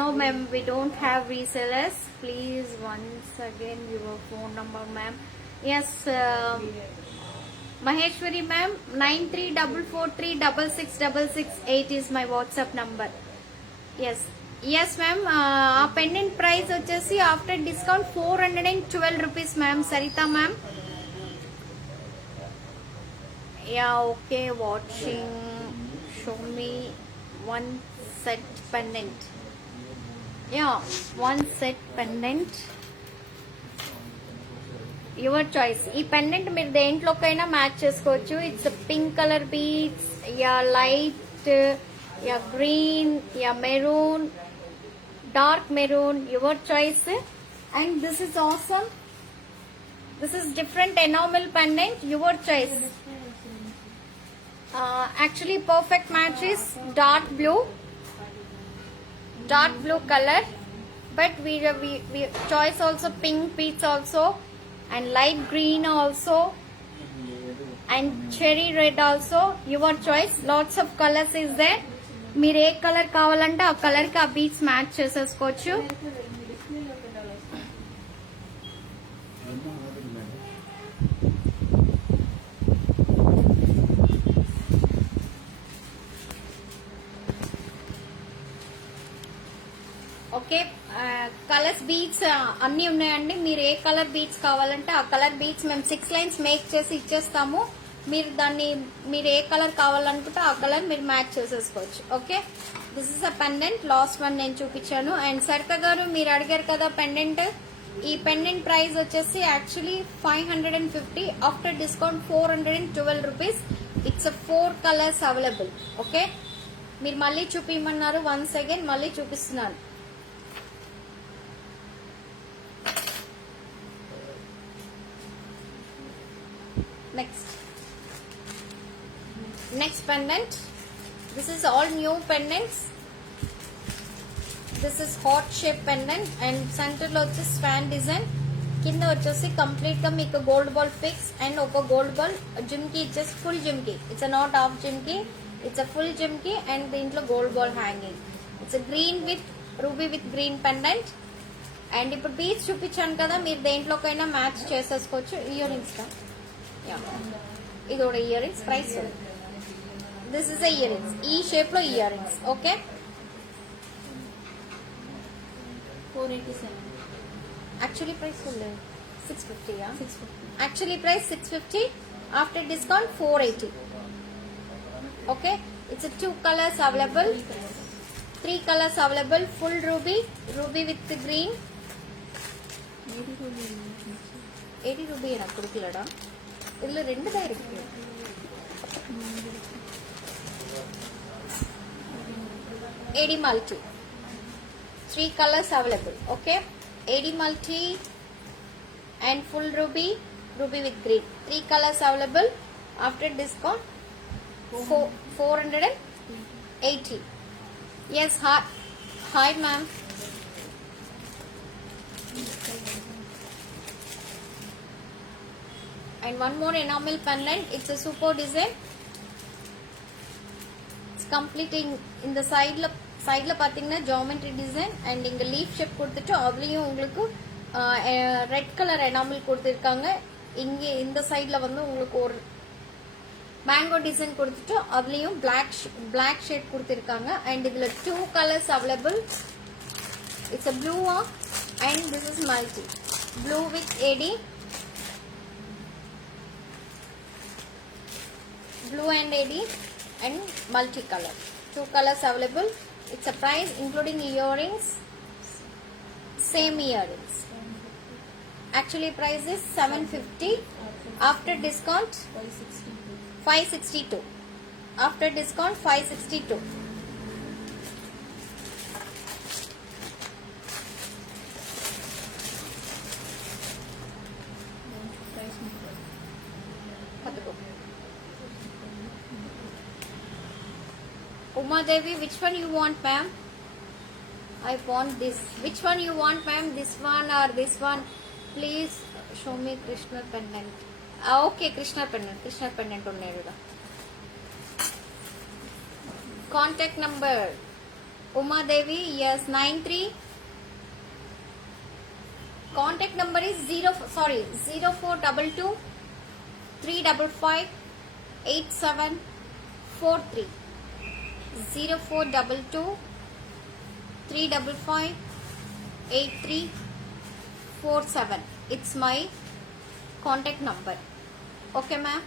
No ma'am, we don't have resellers. Please once again your phone number ma'am. Yes, Maheshwari ma'am, 9344366668 is my WhatsApp number. Yes. Yes ma'am, pendant price వచ్చేసి after discount 412 rupees ma'am. Sarita ma'am. Yeah, okay, watching. Show me one set pendant. Yeah, one set pendant. Your choice. ఈ pendant మీరు దేంట్లోకైనా match చేసుకోవచ్చు. It's pink colour beads, yeah light, yeah green, yeah maroon, dark maroon, your choice. And this is awesome. This is different enamel pendant, your choice. Actually perfect match is dark blue color, but we choice also pink beads also, and light green also, and cherry red also, your choice. Lots of colors is there. మీరు ఏ colour కావాలంటే ఆ colour కి ఆ beads match చేసేసుకోవచ్చు. Okay, colours beads అన్ని ఉన్నాయండి. మీరు ఏ colour beads కావాలంటే ఆ కలర్ బీడ్స్ మేము 6 లైన్స్ మేక్ చేసి ఇచ్చేస్తాము. మీరు ఏ కలర్ కావాలనుకుంటే ఆ కలర్ మీరు మ్యాచ్ చేసేసుకోవచ్చు. Okay, this is a pendant. Last one నేను చూపించాను. అండ్ సరిత గారు మీరు అడిగారు కదా పెండెంట్. ఈ పెండెంట్ ప్రైస్ వచ్చేసి actually 550, after discount 412 rupees. It's 4 colours available. Okay, మీరు మళ్ళీ చూపించమన్నారు, వన్స్ అగైన్ మళ్ళీ చూపిస్తున్నాను. Next pendant. This is all new pendants. This is heart shape pendant and center lo vachesi swan design. Kinda vachesi complete ga meeku gold ball fix and oka gold ball jimki, just full jimki. It's a not half jimki, it's a full jimki and deentlo gold ball hanging. It's a green with ruby with green pendant. And ఇప్పుడు beach చూపించాను కదా, మీరు దేంట్లోకైనా match చేసేసుకోవచ్చు. Ear rings కా, ఇది కూడా ear rings. Price this is ear rings, ఈ shape లో ear rings. Okay, 487. Actually price 650. Actually price 650, after discount 480. Okay, it's 2 colours available, 3 colours available. Full ruby, ruby with green. 80 ruby எனக்கு கொடுக்கலடா, இதுல 2 தான் இருக்கு. AD multi, 3 colors available. Okay, AD multi and full ruby, ruby with green, 3 colors available. After discount 480. Yes, hi ma'am. And one more enamel pendant. It's a super design. It's completing in the side la pathina geometry design and inga leaf shape கொடுத்துட்டு அதுலயும் உங்களுக்கு red colour enamel கொடுத்திருக்காங்க. இங்க இந்த சைடுல வந்து உங்களுக்கு ஒரு மேங்கோ டிசைன் கொடுத்துட்டு அதுலயும் black shade கொடுத்திருக்காங்க. and இதுல 2 colors available. It's a blue and this is multi blue with AD. blue and AD and multicolor. 2 colors available. It's a price including earrings. Same earrings. Actually price is 750. After discount 562. After discount 562. Uma Devi, which one you want, ma'am? I want this. Which one you want, ma'am? This one or this one? Please show me Krishna pendant. Okay, Krishna pendant. Krishna pendant unnadu. Contact number Uma Devi, yes, 93. Contact number is 0422 355 8743. 0422 355 8347. It's my contact number. Okay, ma'am.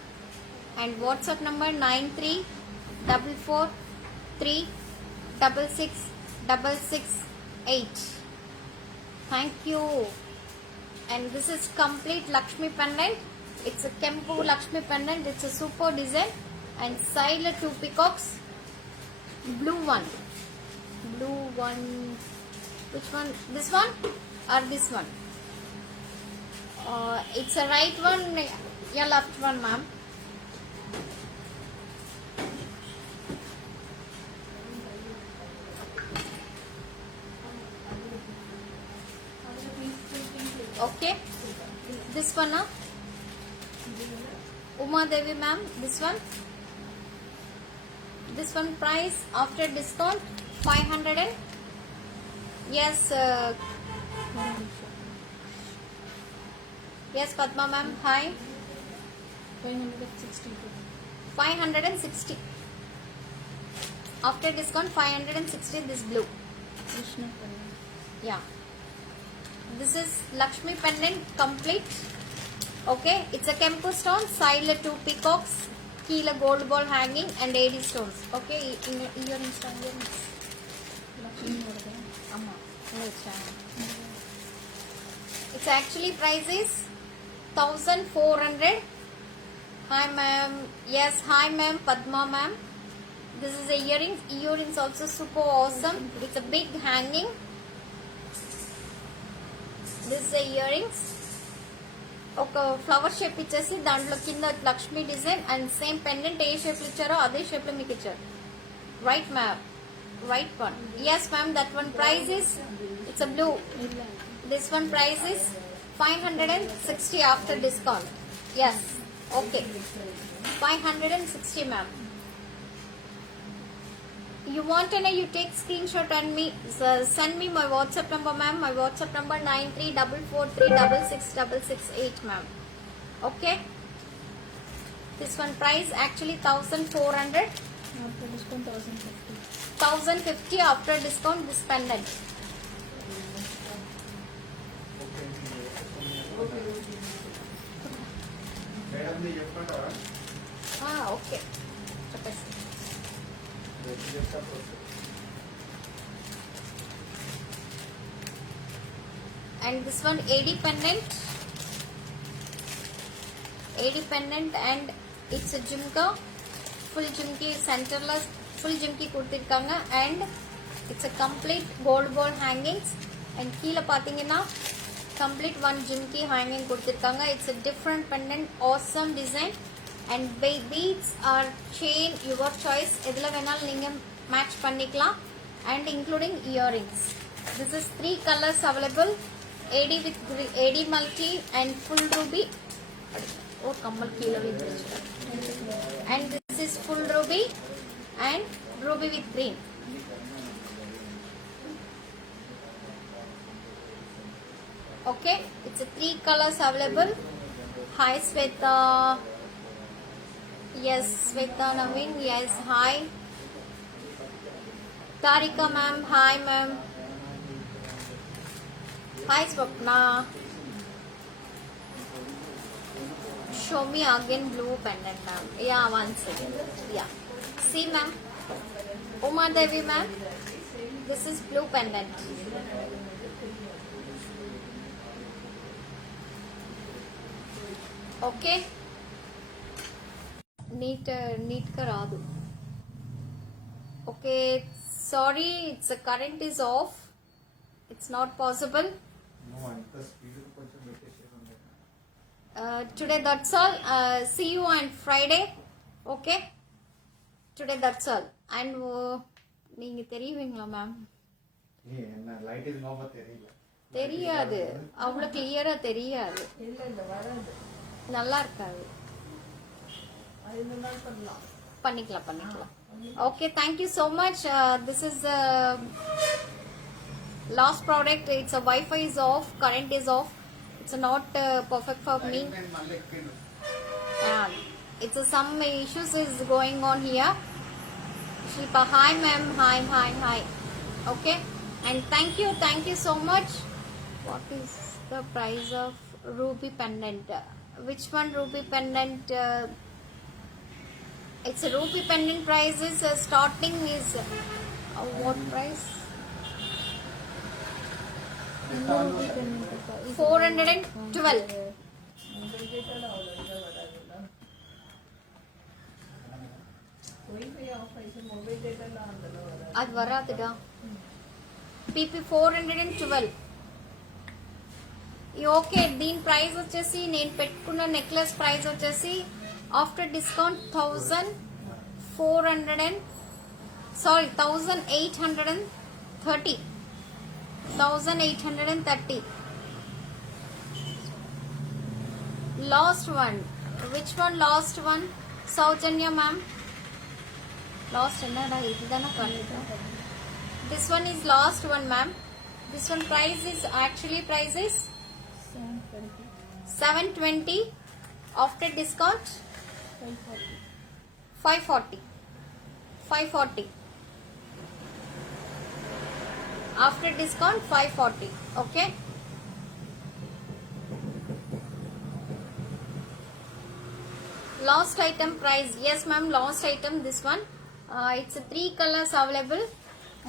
And WhatsApp number 9344366668. Thank you. And this is complete Lakshmi pendant. It's a Kempu Lakshmi pendant. It's a super design. And side 2 peacocks. Blue one. Which one? This one or this one? It's a right one. Yeah, left one, ma'am. Okay. This one, Uma Devi, ma'am. This one. This one price after discount 500 and yes, yes, Padma ma'am. Hi. 560. After discount 560. This blue. Krishna pendant. Yeah. This is Lakshmi pendant complete. Okay. It's a Kempu stone. Side 2 peacocks. Keela gold ball hanging and AD stones. Okay, earrings. It's actually price is 1400. Hi ma'am. Yes, hi ma'am. Padma ma'am. This is a earrings. Earrings also super awesome. It's a big hanging. This is a earrings. ఒక flower shape ఇచ్చేసి దాంట్లో కింద Lakshmi design and same pendant A shape ఇచ్చారో అదే shape లో మీకు ఇచ్చారు right ma'am right one yes ma'am that one price is it's a blue this one price is 560 after discount yes okay 560 ma'am you want and you take screenshot and me send me my WhatsApp number ma'am my WhatsApp number 9344366668 ma'am okay this one price actually 1400 After discount 1050. 1050 after discount this pendant okay and this one AD pendant and it's a jhumka full jhumki centerless full jhumki கொடுத்திருக்காங்க and it's a complete gold ball hangings and கீழ பாத்தீங்கன்னா complete one jhumki hanging கொடுத்திருக்காங்க it's a different pendant awesome design and beads or chain your choice எதுல வேணாலும் நீங்க match பண்ணிக்கலாம் and including earrings this is 3 colors available AD with AD multi and full ruby or kamal kilo with and this is full ruby and ruby with green okay it's a 3 colors available hi Sweta yes Sweta Naveen yes hi Tarika ma'am hi ma'am hi Swapna show me again blue pendant, ma'am. Yeah, one second. Yeah. See, ma'am. Uma Devi, ma'am. This is blue pendant. Okay. Neat ka raadu. Okay. Sorry, it's the current is off. It's not possible. Today that's all. See you on Friday. Okay. Today that's all. And நீங்க தெரியுவீங்களா ma'am? என்ன light இது நோப தெரியல. தெரியாது. அவ்வளவு கிளியரா தெரியாது. இல்ல வராது. நல்லா இருக்காது. அது நல்லா பண்ணலாம். பண்ணிக்கலாம். Okay, thank you so much. This is last product. It's a Wi-Fi is off, current is off. It's not perfect for me. It's some issues is going on here. Shilpa, hi ma'am, hi. Okay, and thank you so much. What is the price of ruby pendant? Which one ruby pendant? It's a ruby pendant price is starting is what price? 412. అది వరాదుడా PP 412. Okay, దీని price వచ్చేసి నేను పెట్టుకున్న necklace price వచ్చేసి after discount 1830. 1830. Last one. Which one? Last one? Saujanya ma'am. Last enna idana kallida. This one is last one ma'am. This one price is 720. After discount 540. After discount 540. Okay. Last item price. Yes ma'am, last item this one. It's 3 colors available.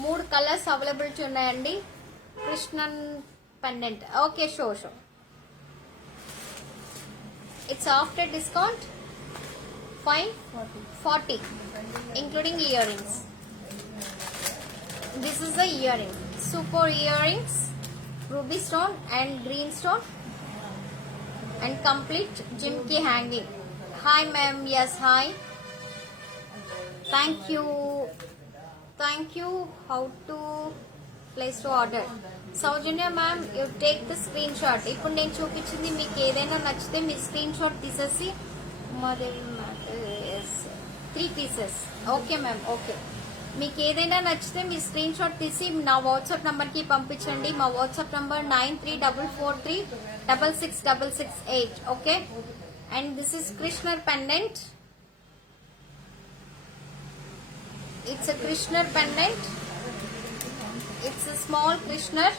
3 colors available chunnayandi. Krishnan pendant. Okay, sure. It's after discount 540 including earrings. This is the earring. Super earrings, ruby stone and green stone, and complete jimki hanging. Hi ma'am. Yes, hi. Thank you. How to place to order? Saujanya ma'am, you take the screenshot. ఇప్పుడు నేను చూపించింది మీకు ఏదైనా నచ్చితే మీ screenshot తీసేసి Umadevi matte 3 pieces. Okay ma'am, okay. మీకు ఏదైనా నచ్చితే మీ స్క్రీన్ షాట్ తీసి నా వాట్సాప్ నంబర్ కి పంపించండి. మా WhatsApp number 9344366668. Okay. And this is Krishnar pendant. It's a Krishnar pendant. It's a small Krishnar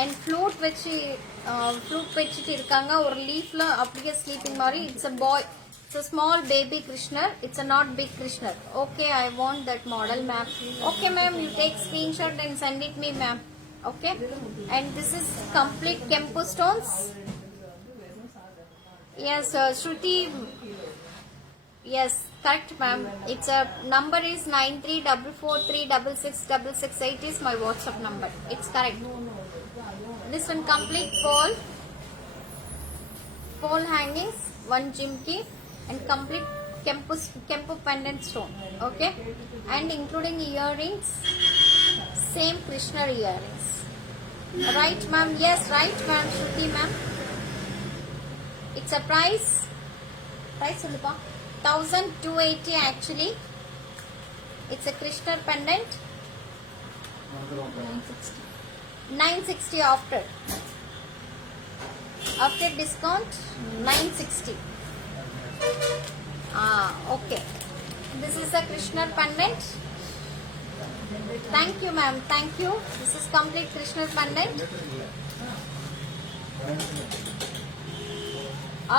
and flute வச்சிட்டு இருக்காங்க ஒரு லீஃப்ல அப்படியே ஸ்லீப்பிங் மாதிரி. It's a boy. It's a small baby Krishnar. It's a not big Krishnar. Okay, I want that model ma'am. Okay ma'am, you take screenshot and send it me ma'am. Okay. And this is complete Kempu stones. Yes, Shruti. Yes, correct ma'am. It's a number is 9344366668 is my WhatsApp number. It's correct. This one complete pole hangings, 1 jimki and complete Kempu pendant stone. Okay. And including earrings, same Krishna earrings. Right ma'am? Yes, right ma'am. Shruti ma'am. It's a price சொல்லுப்பா 1280 actually. It's a Krishna pendant. 960 after discount 960. Okay. This is a Krishna pendant. Thank you ma'am, thank you. This is complete Krishna pendant.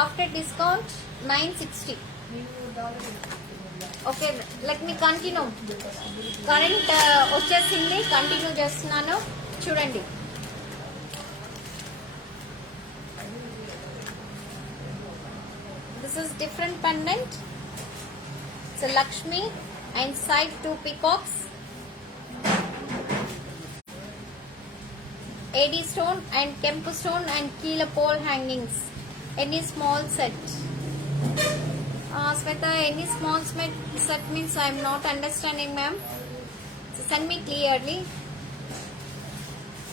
After discount 960. ನೀವು dollar okay let me continue. Current వచ్చేసింది, continue చేస్తున్నాను చూడండి. This is different pendant. It's Lakshmi and side 2 peacocks, AD stone and Kempu stone and Keela pole hangings. Any small set? Sweta, any small set means I am not understanding, ma'am. So send me clearly.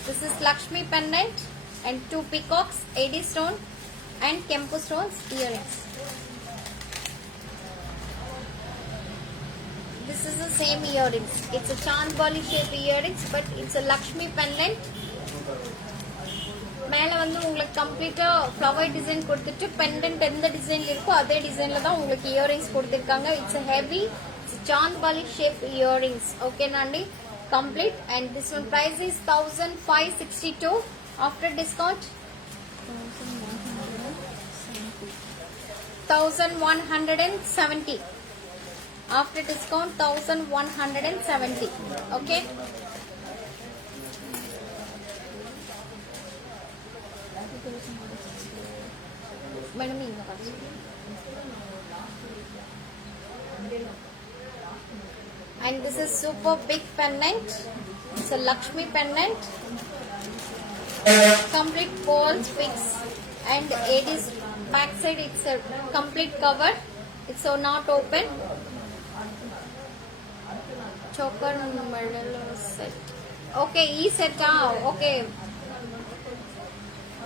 This is Lakshmi pendant and 2 peacocks, AD stone and Kempu stones earrings. This is the same earrings. It's a chandbali shape earrings, but it's a Lakshmi pendant. மேலே வந்து உங்களுக்கு கம்ப்ளீட்டா flower design கொடுத்துட்டு pendant எந்த டிசைன்ல இருக்கோ அதே டிசைன்ல தான் உங்களுக்கு இயரிங்ஸ் கொடுத்துருக்காங்க. It's heavy, it's Chandbali shape earrings. ஓகேனா అండి, complete. And this one price is 1562 after discount 1170. After discount 1170. Okay, madam inga kachu. And this is super big pendant. It's a Lakshmi pendant, complete pearls fix, and it is back side. It's a complete cover. It's so not open. Choker medal set. Okay, e set. Okay.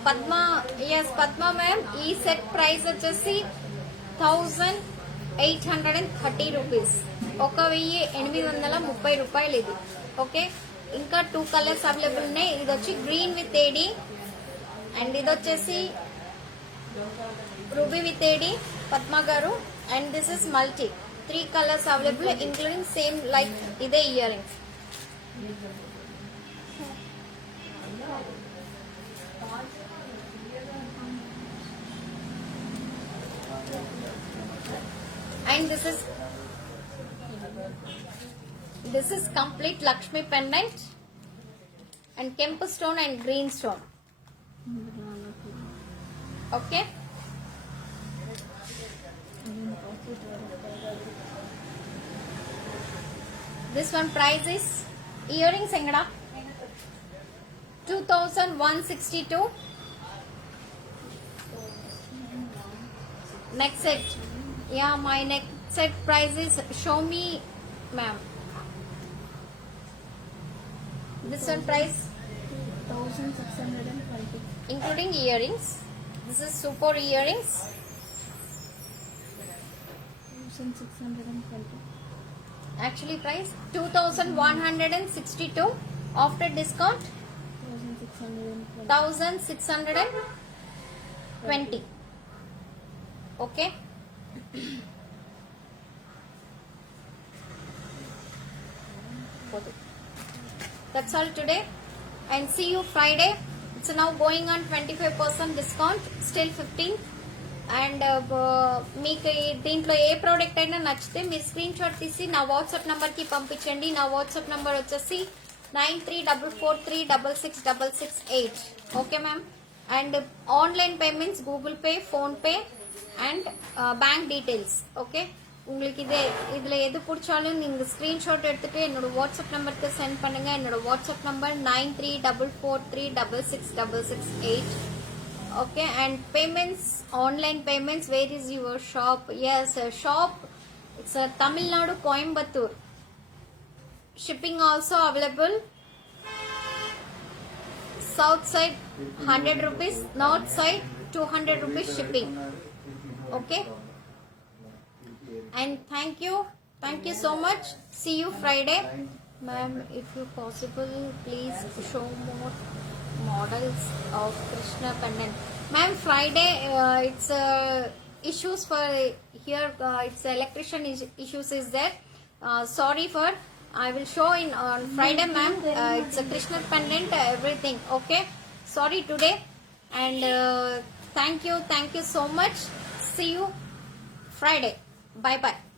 Padma, yes Padma ma'am, ఈ set price వచ్చేసి 1830 rupees, 1830 రూపాయలు ఇది. Okay, ఇంకా 2 colours available ఉన్నాయి. ఇది వచ్చి green with AD and ఇది వచ్చేసి రూబీ విత్ ఏడి పద్మ గారు. And this is multi, 3 colours available including same like ఇదే earrings. And this is complete Lakshmi pendant and Kempu stone and green stone. Okay, this one price is earrings engada 2162. Next set. Yeah, my next set price is, show me ma'am. This one price 1620 including earrings. This is super earrings. 1620 Actually price 2162. After discount 1620. Okay. That's all today, and see you Friday. It's now going on 25% discount, still 15. And మీకు దీంట్లో ఏ product అయినా నచ్చితే మీరు screen shot తీసి నా WhatsApp నంబర్కి పంపించండి. నా వాట్సాప్ నంబర్ వచ్చేసి 9344366668. Okay ma'am. And online payments Google Pay, PhonePe and bank details. Okay, உங்களுக்கு இதுல எது பிடிச்சாலும் நீங்க ஸ்கிரீன்ஷாட் எடுத்துட்டு என்னோட வாட்ஸ்அப் நம்பருக்கு சென்ட் பண்ணுங்க. என்னோட WhatsApp number 9344366668. Okay, and payments, online payments, where is your shop? Yes, shop, it's a Tamil Nadu, Coimbatore. Shipping also available. South side 100 rupees, north side 200 rupees shipping. Okay, and thank you so much. See you Friday. Ma'am, if you possible, please show more models of Krishna pendant. Ma'am, Friday it's issues for here, it's electrician issues is there. Sorry for, I will show in on Friday ma'am. It's a Krishna pendant, everything. Okay, sorry today, and thank you so much. See you Friday. Bye bye.